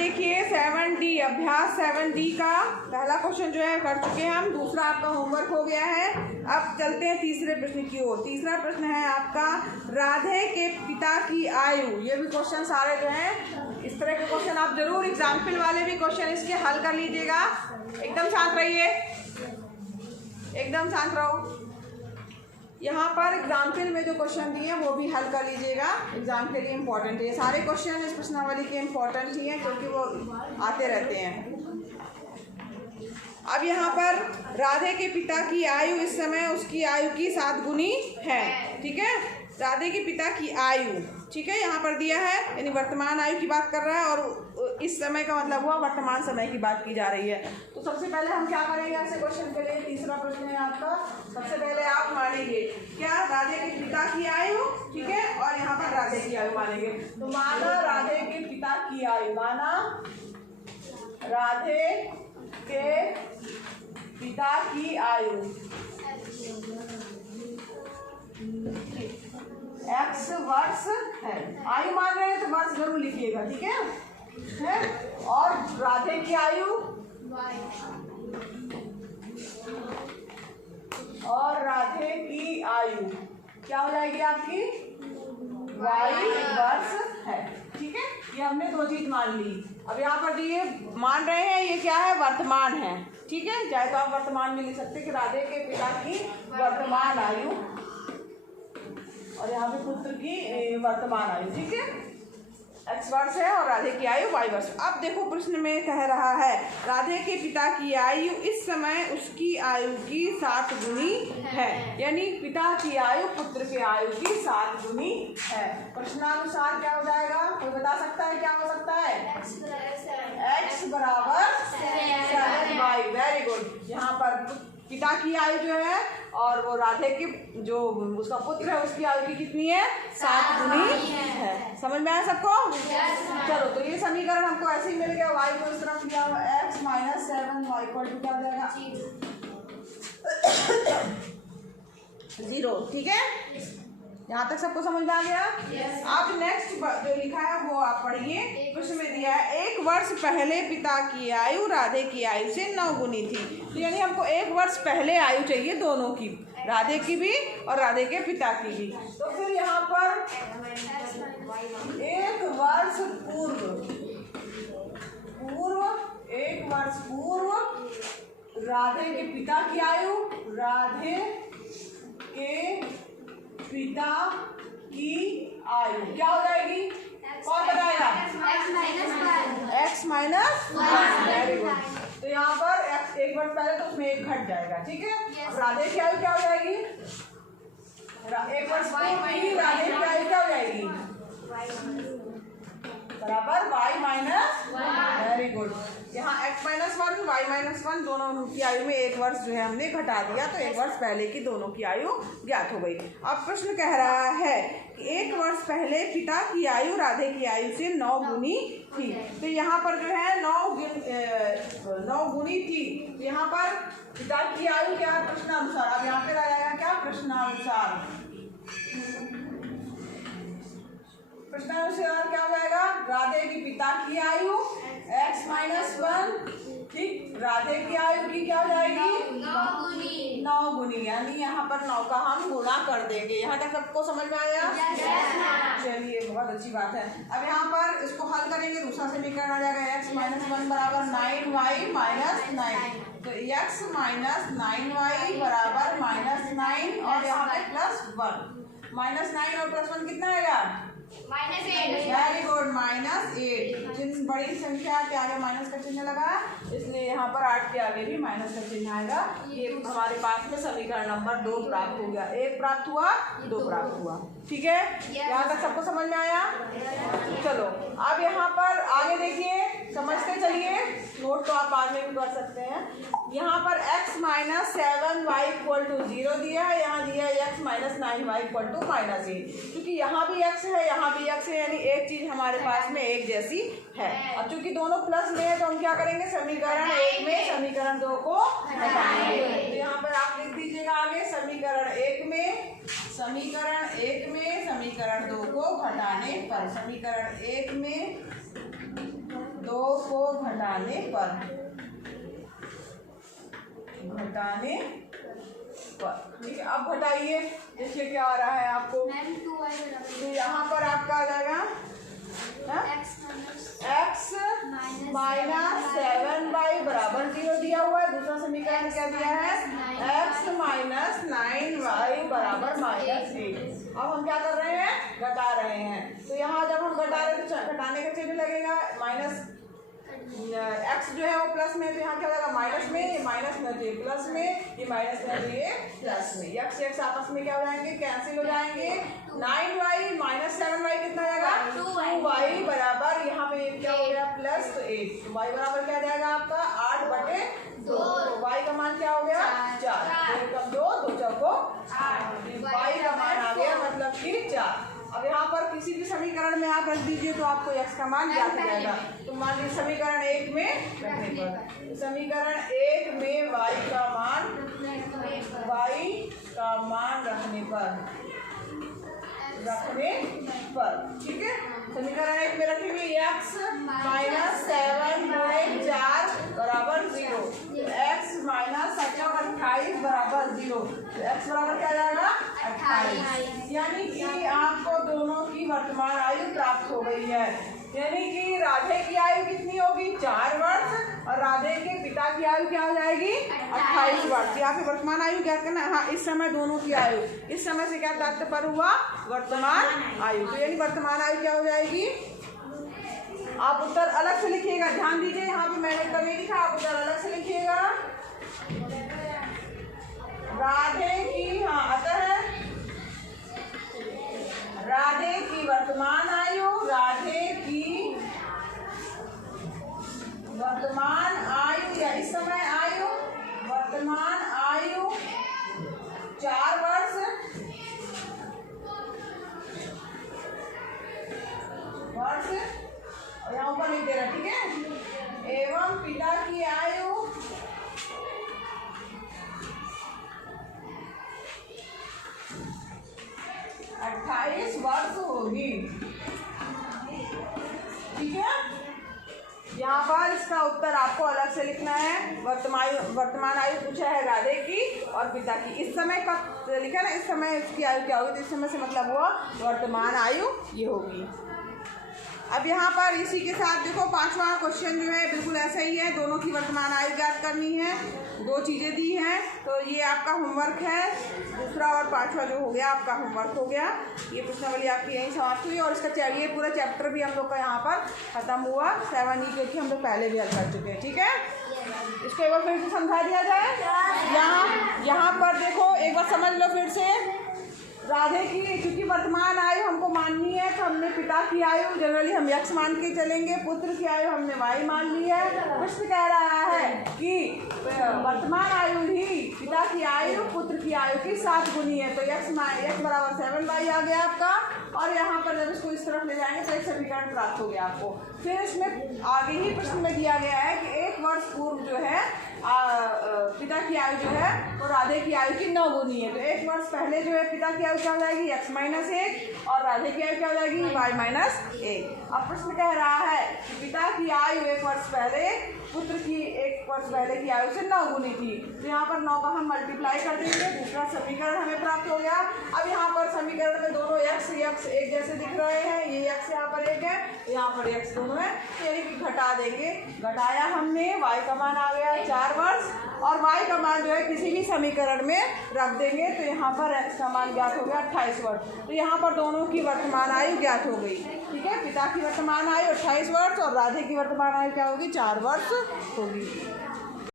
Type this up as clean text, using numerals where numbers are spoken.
देखिए 7D अभ्यास 7D का पहला क्वेश्चन जो है कर चुके हैं हम, दूसरा आपका होमवर्क हो गया है। अब चलते हैं तीसरे प्रश्न की ओर। तीसरा प्रश्न है आपका राधे के पिता की आयु। ये भी क्वेश्चन सारे जो हैं इस तरह के क्वेश्चन आप जरूर एग्जाम्पल वाले भी क्वेश्चन इसके हल कर लीजिएगा। एकदम शांत रहिए, एकदम शांत रहो। यहाँ पर एग्जाम्पल में जो क्वेश्चन दिए हैं वो भी हल कर लीजिएगा, एग्जाम के लिए इम्पोर्टेंट है। सारे क्वेश्चन इस प्रश्नावली के इम्पोर्टेंट ही हैं क्योंकि वो आते रहते हैं। अब यहाँ पर राधे के पिता की आयु इस समय उसकी आयु की 7 गुनी है। ठीक है, राधे के पिता की आयु, ठीक है, यहाँ पर दिया है, यानी वर्तमान आयु की बात कर रहा है और इस समय का मतलब हुआ वर्तमान समय की बात की जा रही है। तो सबसे पहले हम क्या करेंगे ऐसे क्वेश्चन के लिए, तीसरा प्रश्न है आपका। सबसे पहले आप मानेंगे क्या राधे के पिता की आयु, ठीक है, और यहाँ पर राधे की आयु मानेंगे। तो माना राधे के पिता की आयु, माना राधे के पिता की आयु X वर्ष है। आयु मान रहे हैं तो वर्ष जरूर लिखिएगा, ठीक है। और राधे की आयु और राधे की आयु क्या हो जाएगी आपकी, Y वर्ष है। ठीक है, ये हमने दो चीज मान ली। अब यहाँ पर दिए मान रहे हैं ये क्या है, वर्तमान है। ठीक है, चाहे तो आप वर्तमान में लिख सकते हैं कि राधे के पिता की वर्तमान आयु और यहाँ पे पुत्र की वर्तमान आयु। ठीक है, X वर्ष है और राधे की आयु Y वर्ष। अब देखो प्रश्न में कह रहा है राधे के पिता की आयु इस समय उसकी आयु की 7 गुनी है, यानी पिता की आयु पुत्र की आयु की 7 गुनी है। प्रश्नानुसार क्या हो जाएगा, कोई बता सकता है क्या हो सकता है, X बराबर 7Y। Very good. यहाँ पर पिता की आयु जो है और वो राधे की जो उसका पुत्र है उसकी आयु की कितनी है, 7 गुनी है। समझ में आया सबको? चलो, तो ये समीकरण हमको ऐसे ही मिल गया। y को इस तरफ लिया हुआ x minus 7y equal to क्या हो जाएगा, 0। ठीक है, यहाँ तक सबको समझ में आ गया? अब नेक्स्ट जो लिखा है वो आप पढ़िए। प्रश्न में दिया है 1 वर्ष पहले पिता की आयु राधे की आयु से 9 गुनी थी। तो यानी हमको 1 वर्ष पहले आयु चाहिए दोनों की, राधे की भी और राधे के पिता की भी। तो फिर यहाँ पर 1 वर्ष पूर्व 1 वर्ष पूर्व राधे के पिता की आयु, राधे के पिता की आयु क्या हो जाएगी, कौन बताएगा, x माइनस 1। Very good. तो यहाँ पर x 1 वर्ष पहले तो उसमें 1 घट जाएगा। ठीक है, अब राधे की आयु क्या हो जाएगी, 1 वर्ष पूर्व राधे की आयु क्या हो जाएगी, बराबर y माइनस 1। Very good. यहाँ x माइनस 1 y माइनस 1 दोनों की आयु में 1 वर्ष जो है हमने घटा दिया, तो 1 वर्ष पहले की दोनों की आयु ज्ञात हो गई। अब प्रश्न कह रहा है कि 1 वर्ष पहले पिता की आयु राधे की आयु से 9 गुनी थी। तो यहाँ पर जो है 9 गुनी थी। तो यहाँ पर पिता की आयु क्या है, प्रश्नानुसार। अब यहाँ पे आ जाएगा क्या, प्रश्नानुसार। प्रश्नानुसार क्या हो जाएगा, राधे की पिता की आयु x माइनस 1, ठीक, राधे की आयु की क्या हो जाएगी, 9 गुनी, यानी यहाँ पर 9 का हम गुणा कर देंगे। यहाँ तक सबको समझ में आया? चलिए, बहुत अच्छी बात है। अब यहाँ पर इसको हल करेंगे, दूसरा समीकरण आ जाएगा x माइनस 1 बराबर 9y माइनस 9। तो x माइनस 9y बराबर माइनस 9 और यहाँ पे प्लस 1। माइनस 9 और प्लस 1 कितना आएगा, -8। Very good, -8। चिन्ह बड़ी संख्या के आगे माइनस का चिन्ह लगा, इसलिए यहाँ पर 8 के आगे भी माइनस का चिन्ह आएगा। ये हमारे पास में समीकरण नंबर 2 प्राप्त हो गया। 1 प्राप्त हुआ, 2 प्राप्त हुआ। ठीक है, यहाँ तक सबको समझ में आया? चलो, अब यहाँ पर आगे देखिए, समझते चलिए। नोट तो आप बाद में भी कर सकते हैं। यहाँ पर x minus 7y equal to 0 दिया है, यहाँ दिया है x minus 9y equal to -8। क्योंकि यहाँ भी x है यहाँ भी x है, यानी एक चीज हमारे पास में एक जैसी है। अब चूंकि दोनों प्लस में है तो हम क्या करेंगे, समीकरण 1 में समीकरण 2 को हटाएंगे। तो यहाँ पर आप लिख दीजिएगा आगे, समीकरण 1 में समीकरण 2 को घटाने पर, समीकरण 1 में 2 को घटाने पर ठीक है। अब घटाइए, देखिए क्या आ रहा है आपको। तो यहाँ पर आपका आ जाएगा x माइनस 7y बराबर 0 दिया हुआ है। दूसरा समीकरण क्या दिया है, x माइनस 9y बराबर -1। अब हम क्या कर रहे हैं, घटा रहे हैं। तो यहाँ जब हम घटा रहे हैं तो घटाने का चिन्ह लगेगा, माइनस x जो है वो प्लस में, तो यहाँ क्या होगा माइनस में, ये माइनस में तो ये प्लस में, ये माइनस में तो ये प्लस में। x आपस में क्या हो जाएंगे, कैंसिल हो जाएंगे। 9y माइनस 7y कितना जाएगा, 2y बराबर, यहाँ पे क्या हो गया प्लस, तो 8, तो y बराबर क्या जाएगा आपका 8/2। तो y का मान क्या हो गया 4, 2 कम 2, 2 चौको 8, y का मान आ गया मतलब कि 4। अब यहाँ पर किसी भी समीकरण में आप रख दीजिए तो आपको x का मान ज्ञात हो जाएगा। तो मान लीजिए समीकरण 1 में रखने पर, तो समीकरण 1 में y का मान रखने पर ठीक है। समीकरण 1 में रखेंगे x माइनस 7 गुणे 4 बराबर 0, x माइनस 28 बराबर 0, तो x बराबर क्या जाएगा 28। यानी कि आपको दोनों की वर्तमान आयु प्राप्त हो गई है। यानी कि राधे की आयु कितनी होगी 4 वर्ष और राधे के पिता की आयु क्या हो जाएगी 28 वर्ष। यहाँ पे वर्तमान आयु क्या करना है, हाँ इस समय दोनों की आयु, इस समय से क्या तात्पर्य हुआ वर्तमान आयु। तो यानी वर्तमान आयु क्या हो जाएगी, आप उत्तर अलग से लिखिएगा, ध्यान दीजिए यहाँ पे मैंने उत्तर नहीं लिखा, आप उत्तर अलग से लिखिएगा। राधे की, हाँ अतः राधे की वर्तमान आयु, राधे की वर्तमान आयु या इस समय आयु, वर्तमान आयु 4 वर्ष और यहाँ ऊपर लिख दे रहा ठीक है। एवं पिता की आयु 28 वर्ष होगी ठीक है। यहाँ पर इसका उत्तर आपको अलग से लिखना है। वर्तमान आयु पूछा है राधे की और पिता की, इस समय का लिखा ना, इस समय इसकी आयु क्या होगी, तो इस समय से मतलब हुआ वर्तमान आयु ये होगी। अब यहाँ पर इसी के साथ देखो 5वां क्वेश्चन जो है बिल्कुल ऐसा ही है, दोनों की वर्तमान आयु ज्ञात करनी है। 2 चीज़ें दी हैं, तो ये आपका होमवर्क है, दूसरा और 5वां जो हो गया आपका होमवर्क हो गया। ये प्रश्नावली आपकी यहीं समाप्त हुई और इसका ये पूरा चैप्टर भी हम लोग का यहाँ पर ख़त्म हुआ 7E, क्योंकि हम लोग पहले भी हल कर चुके हैं ठीक है। इसको एक बार फिर से समझा दिया जाए। यहाँ पर देखो एक बार समझ लो फिर से, राधे की क्योंकि वर्तमान आयु हमको माननी है तो हमने पिता की आयु जनरली हम x मान के चलेंगे, पुत्र की आयु हमने y मान ली है। प्रश्न कह रहा है कि वर्तमान आयु ही पिता की आयु पुत्र की आयु की 7 गुनी है, तो x बराबर 7y आ गया आपका। और यहाँ पर जब इसको इस तरफ ले जाएंगे तो एक समीकरण प्राप्त हो गया आपको। फिर इसमें आगे ही प्रश्न में दिया गया है कि 1 वर्ष पूर्व जो है पिता की आयु जो है वो राधे की आयु की 9 गुनी है, तो 1 वर्ष पहले जो है पिता की आयु क्या हो जाएगी x माइनस 1 और राधे की आयु क्या हो जाएगी y माइनस 1। अब प्रश्न कह रहा है कि पिता की आयु 1 वर्ष पहले पुत्र की 1 वर्ष पहले की आयु से 9 गुनी थी, तो यहाँ पर 9 का हम मल्टीप्लाई कर देंगे, दूसरा समीकरण हमें प्राप्त हो गया। अब यहाँ पर समीकरण में दोनों x एक जैसे दिख रहे हैं, ये x यहाँ पर 1 है, यहाँ पर x दोनों है, यानी कि घटा देंगे। घटाया हमने, y का मान आ गया 4 वर्ष और y का मान जो है किसी भी समीकरण में रख देंगे, तो यहाँ पर x का मान ज्ञात हो गया 28 वर्ष। तो यहाँ पर दोनों की वर्तमान आयु ज्ञात हो गई ठीक है। पिता की वर्तमान आयु 28 वर्ष और राधे की वर्तमान आयु क्या होगी 4 वर्ष होगी।